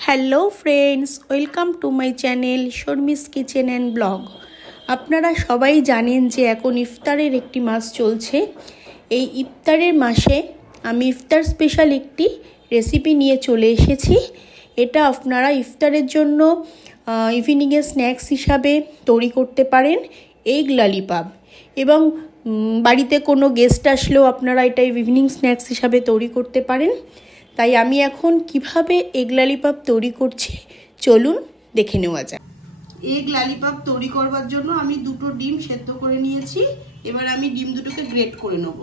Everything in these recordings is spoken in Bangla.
Hello friends, welcome to my channel Sharmi's kitchen and blog. আপনারা সবাই জানেন যে এখন ইফতারের একটি মাস চলছে। এই ইফতারের মাসে আমি ইফতার স্পেশাল একটি রেসিপি নিয়ে চলে এসেছি। এটা আপনারা ইফতারের জন্য ইভিনিংয়ে স্ন্যাক্স হিসাবে তৈরি করতে পারেন, এগ ললিপপ। এবং বাড়িতে কোনো গেস্ট আসলেও আপনারা এটা ইভিনিং স্ন্যাক্স হিসাবে তৈরি করতে পারেন। তাই আমি এখন কিভাবে এগ ললিপপ তৈরি করছি চলুন দেখে নেওয়া যাক। এগ ললিপপ তৈরি করবার জন্য আমি দুটো ডিম সেদ্ধ করে নিয়েছি। এবার আমি ডিম দুটোকে গ্রেট করে নেব।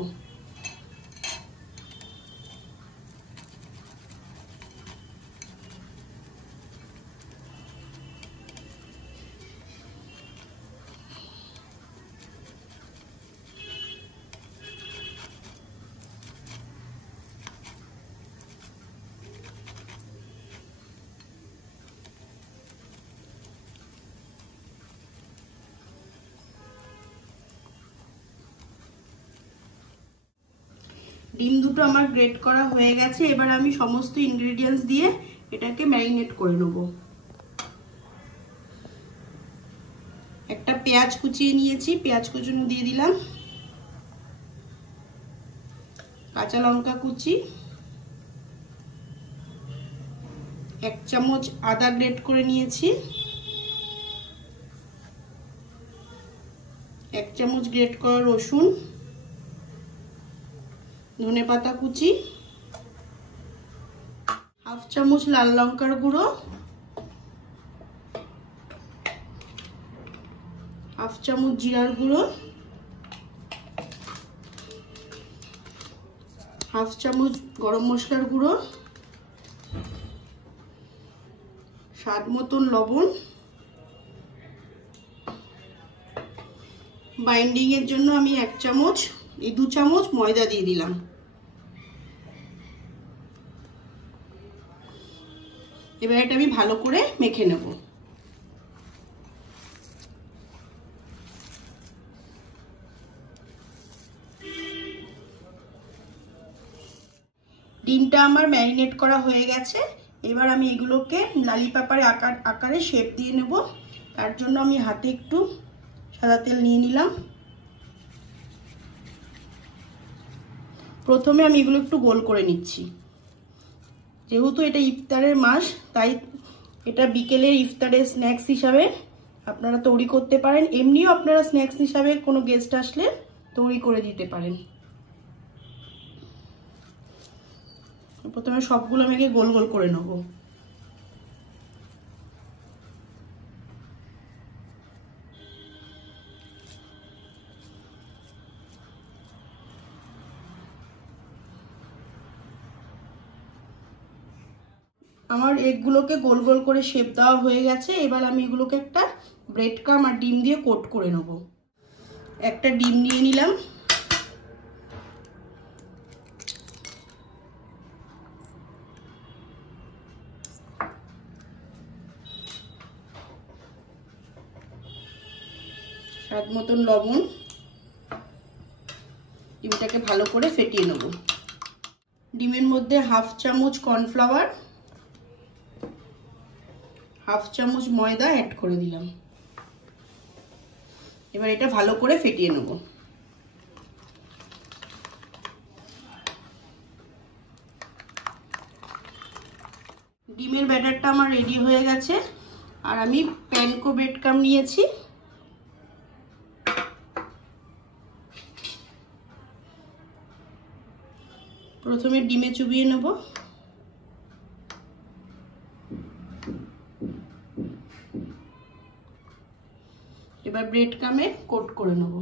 ডিম দুটো আমার গ্রেট করা হয়ে গেছে। এবার আমি সমস্ত ইনগ্রেডিয়েন্টস দিয়ে এটাকে ম্যারিনেট করে নেব। একটা পেঁয়াজ কুচিয়ে নিয়েছি, পেঁয়াজ কুচুনো দিয়ে দিলাম। কাঁচা লঙ্কা কুচি, 1 চামচ আদা গ্রেট করে নিয়েছি, 1 চামচ গ্রেট করা রসুন, ধনেপাতা কুচি, 1/2 চামচ লাল লঙ্কার গুঁড়ো, 1/2 চামচ জিরার গুঁড়ো, 1/2 চামচ গরম মশলার গুঁড়ো, স্বাদ মতন লবণ, বাইন্ডিং এর জন্য আমি 2 চামচ ময়দা দিয়ে দিলাম। এবার এটা আমি ভালো করে মেখে নেব। ডিমটা আমার ম্যারিনেট করা হয়ে গেছে। এবার আমি এগুলোকে ললিপপের আকারে শেপ দিয়ে নেব। তার জন্য আমি হাতে একটু সাদা তেল নিয়ে নিলাম। প্রথমে আমি এগুলো একটু গোল করে নিচ্ছি। যেহেতু এটা ইফতারের মাস, তাই এটা বিকেলের ইফতারের স্ন্যাক্স হিসাবে আপনারা তৈরি করতে পারেন। এমনিও আপনারা স্ন্যাক্স হিসাবে কোনো গেস্ট আসলে তৈরি করে দিতে পারেন। প্রথমে সবগুলো আমি গোল গোল করে নেব। আমার এগগুলোকে গোল গোল করে শেপ দেওয়া হয়ে গেছে। এবার আমি এগুলোকে একটা ব্রেড ক্রাম্ব আর ডিম দিয়ে কোট করে নেব। একটা ডিম নিয়ে নিলাম। স্বাদ মতন লবণ, ডিমটাকে ভালো করে ফেটিয়ে নেব। ডিমের মধ্যে 1/2 চামচ কর্নফ্লাওয়ার, 1/2 চামচ ময়দা অ্যাড করে দিলাম। এবার এটা ভালো করে ফেটিয়ে নেব। ডিমের ব্যাটারটা আমার রেডি হয়ে গেছে। আর আমি প্যানকো ব্রেড ক্রাম্ব নিয়েছি। প্রথমে ডিমে চুবিয়ে নেব। এবার ব্রেড ক্রাম্বে কোট করে নেব।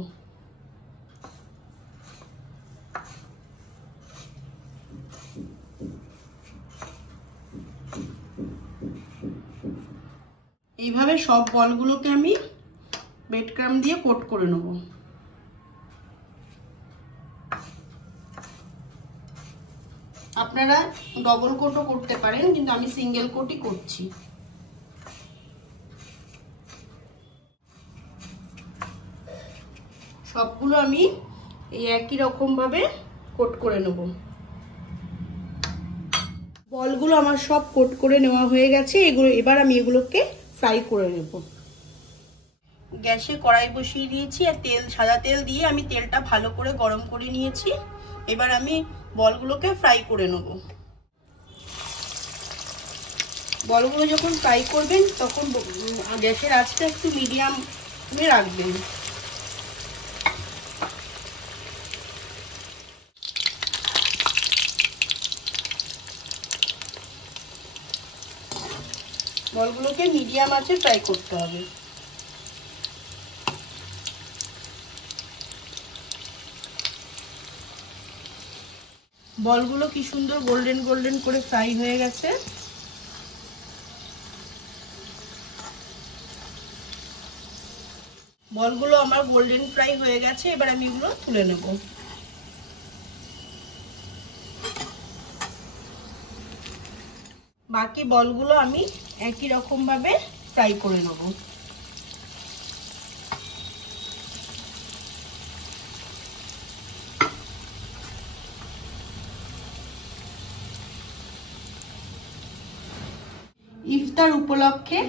এইভাবে সব বলগুলোকে আমি ব্রেড ক্রাম্ব দিয়ে কোট করে নেব। আপনারা ডবল কোটও করতে পারেন, কিন্তু আমি সিঙ্গেল কোটই করছি। সবগুলো আমি এই একই রকম ভাবে কোট করে নেব। বলগুলো আমার সব কোট করে নেওয়া হয়ে গেছে। এবার আমি এগুলোকে ফ্রাই করে নেব। গ্যাসে কড়াই বসিয়ে দিয়েছি আর সাদা তেল দিয়ে আমি তেলটা ভালো করে গরম করে নিয়েছি। এবার আমি বলগুলোকে ফ্রাই করে নেব। বলগুলো যখন ফ্রাই করবেন তখন গ্যাসের আঁচটা একটু মিডিয়ামে রাখবেন। বলগুলোকে মিডিয়াম আঁচে ফ্রাই করতে হবে। বলগুলো কি সুন্দর গোল্ডেন গোল্ডেন করে ফ্রাই হয়ে গেছে। বলগুলো আমার গোল্ডেন ফ্রাই হয়ে গেছে। এবার আমি এগুলো তুলে নেব। বাকি বলগুলো আমি একই রকম ভাবে ফ্রাই করে নেব। ইফতার উপলক্ষে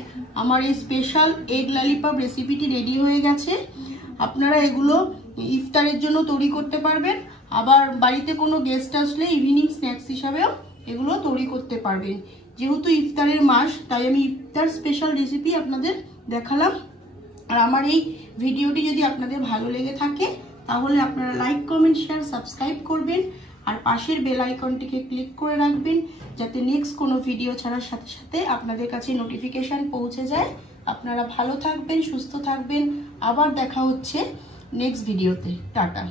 আমার এই স্পেশাল এগ ললিপপ রেসিপিটি রেডি হয়ে গেছে। আপনারা এগুলো ইফতারের জন্য তৈরি করতে পারবেন, আবার বাড়িতে কোনো গেস্ট আসলে ইভিনিং স্ন্যাক্স হিসাবেও এগুলো তৈরি করতে পারবেন। যেহেতু ইফতারের মাস, তাই আমি ইফতার স্পেশাল রেসিপি আপনাদের দেখালাম। আর আমার এই ভিডিওটি যদি আপনাদের ভালো লেগে থাকে তাহলে আপনারা লাইক, কমেন্ট, শেয়ার, সাবস্ক্রাইব করবেন আর পাশের বেল আইকনটিকে ক্লিক করে রাখবেন, যাতে নেক্সট কোনো ভিডিও ছাড়ার সাথে সাথে আপনাদের কাছে নোটিফিকেশন পৌঁছে যায়। আপনারা ভালো থাকবেন, সুস্থ থাকবেন। আবার দেখা হচ্ছে নেক্সট ভিডিওতে। টাটা।